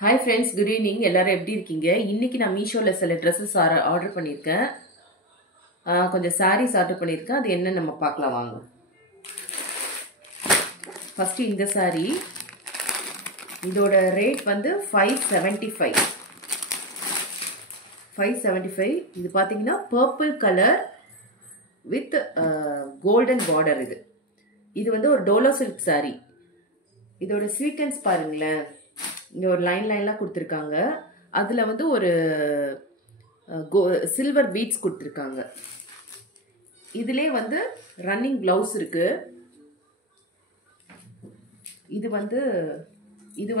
Hi friends, good evening. எல்லாரும் எப்படி இருக்கீங்க? இன்னைக்கு நான் மீஷோல சில Dresses ஆர்டர் பண்ணிருக்கேன். கொஞ்சம் sarees ஆர்டர் பண்ணிருக்கேன். அது என்ன நம்ம பார்க்கலாம் வாங்க. ஃபர்ஸ்ட் இந்த saree. இதோட ரேட் வந்து 575. 575. இது பாத்தீங்கன்னா purple color with golden border இது. இது வந்து ஒரு டோலோ silk saree. இதோட சீக்வென்ஸ் பாருங்களேன். இங்க ஒரு லைன்லாம் கொடுத்திருக்காங்க. அதுல வந்து ஒரு சில்வர் பீட்ஸ் கொடுத்திருக்காங்க. இதுலயே வந்து ரன்னிங் பிளவுஸ் இருக்கு. இது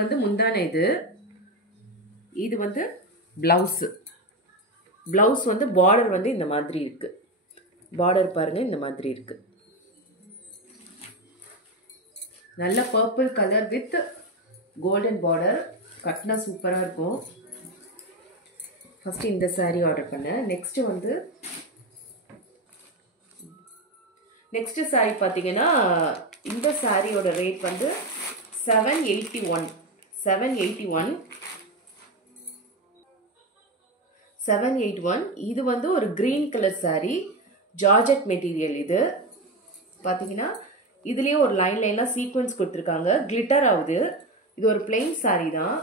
வந்து முந்தானை இது வந்து பிளவுஸ். பிளவுஸ் வந்து பார்டர் வந்து இந்த மாதிரி இருக்கு. பார்டர் பாருங்க இந்த மாதிரி இருக்கு. நல்ல purple colour with golden border. கட்னா சூப்பரா இருக்கும். ஃபர்ஸ்ட் இந்த saree ஆர்டர் பண்ணேன். நெக்ஸ்ட் saree பாத்தீங்கன்னா இந்த சாரியோட ரேட் வந்து 781. 781. இது வந்து ஒரு green colour saree. Georgette material இது. பாத்தீங்கன்னா இதுலயே ஒரு லைன்லாம் சீக்வென்ஸ் கொடுத்திருக்காங்க. கிளிட்டர் ஆகுது. இது ஒரு plain saree தான்.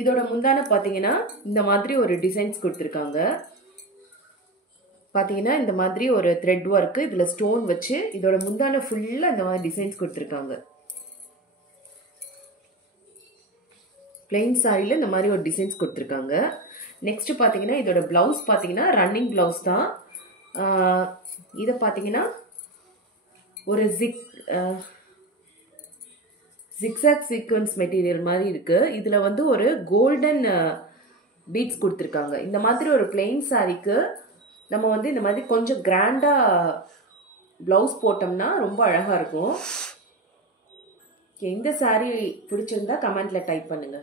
இதோட முந்தான பாத்தீங்கன்னா இந்த மாதிரி ஒரு டிசைன்ஸ் கொடுத்திருக்காங்க. பாத்தீங்கன்னா இந்த மாதிரி ஒரு த்ரெட் வர்க், இதுல ஸ்டோன் வச்சு இதோட முந்தான ஃபுல்லா இந்த மாதிரி டிசைன்ஸ் கொடுத்திருக்காங்க. plain சாரில இந்த மாதிரி ஒரு டிசைன்ஸ் கொடுத்திருக்காங்க. நெக்ஸ்ட் பாத்தீங்கன்னா இதோட பிளவுஸ் பாத்தீங்கன்னா ரன்னிங் பிளவுஸ் தான். இத பாத்தீங்கன்னா ஒரு zigzag sequence மெட்டீரியல் மாதிரி இருக்கு. இதுல வந்து ஒரு கோல்டன் பீட்ஸ் கொடுத்திருக்காங்க. இந்த மாதிரி ஒரு plain சாரிக்கு நம்ம வந்து இந்த மாதிரி கொஞ்சம் கிராண்டா பிளவுஸ் போட்டோம்னா ரொம்ப அழகா இருக்கும். இந்த saree பிடிச்சிருந்தா கமெண்ட்ல டைப் பண்ணுங்க.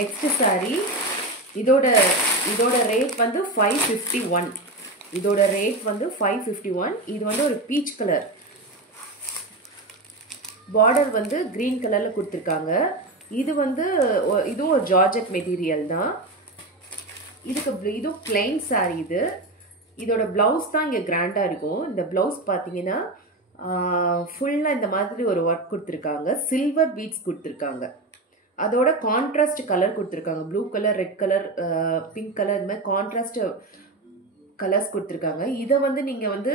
நெக்ஸ்ட் saree இதோட ரேட் வந்து 551. இதோட ரேட் வந்து 551. இது வந்து ஒரு பீச் கலர். பார்டர் வந்து கிரீன் கலர்ல கொடுத்திருக்காங்க. இதுவும் ஒரு ஜார்ஜெட் மெட்டீரியல் தான். இதுவும் plain saree இது. இதோட பிளவுஸ் தான் இங்க கிராண்டா இருக்கும். இந்த பிளவுஸ் பாத்தீங்கன்னா ஃபுல்லா இந்த மாதிரி ஒரு ஒர்க் கொடுத்திருக்காங்க. சில்வர் பீட்ஸ் கொடுத்திருக்காங்க. அதோட கான்ட்ராஸ்ட் கலர் கொடுத்திருக்காங்க. Blue colour, red colour, pink colour, இந்த மாதிரி கான்ட்ராஸ்ட் கலர்ஸ் கொடுத்திருக்காங்க. இதை வந்து நீங்க வந்து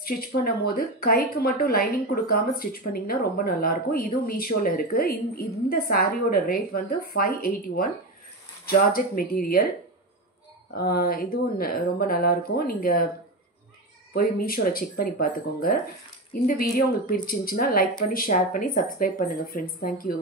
ஸ்டிச் பண்ணும் போது கைக்கு மட்டும் லைனிங் கொடுக்காம ஸ்டிச் பண்ணீங்கன்னா ரொம்ப நல்லா இருக்கும். இதுவும் மீஷோல இருக்கு. இந்த சாரியோட ரேட் வந்து 581. Georgette material. இதுவும் ரொம்ப நல்லா இருக்கும். நீங்க போய் மீஷோல செக் பண்ணி பார்த்துக்கோங்க. இந்த வீடியோ உங்களுக்கு பிடிச்சிருந்துச்சுன்னா லைக் பண்ணி ஷேர் பண்ணி சப்ஸ்கிரைப் பண்ணுங்க ஃப்ரெண்ட்ஸ். தேங்க்யூ.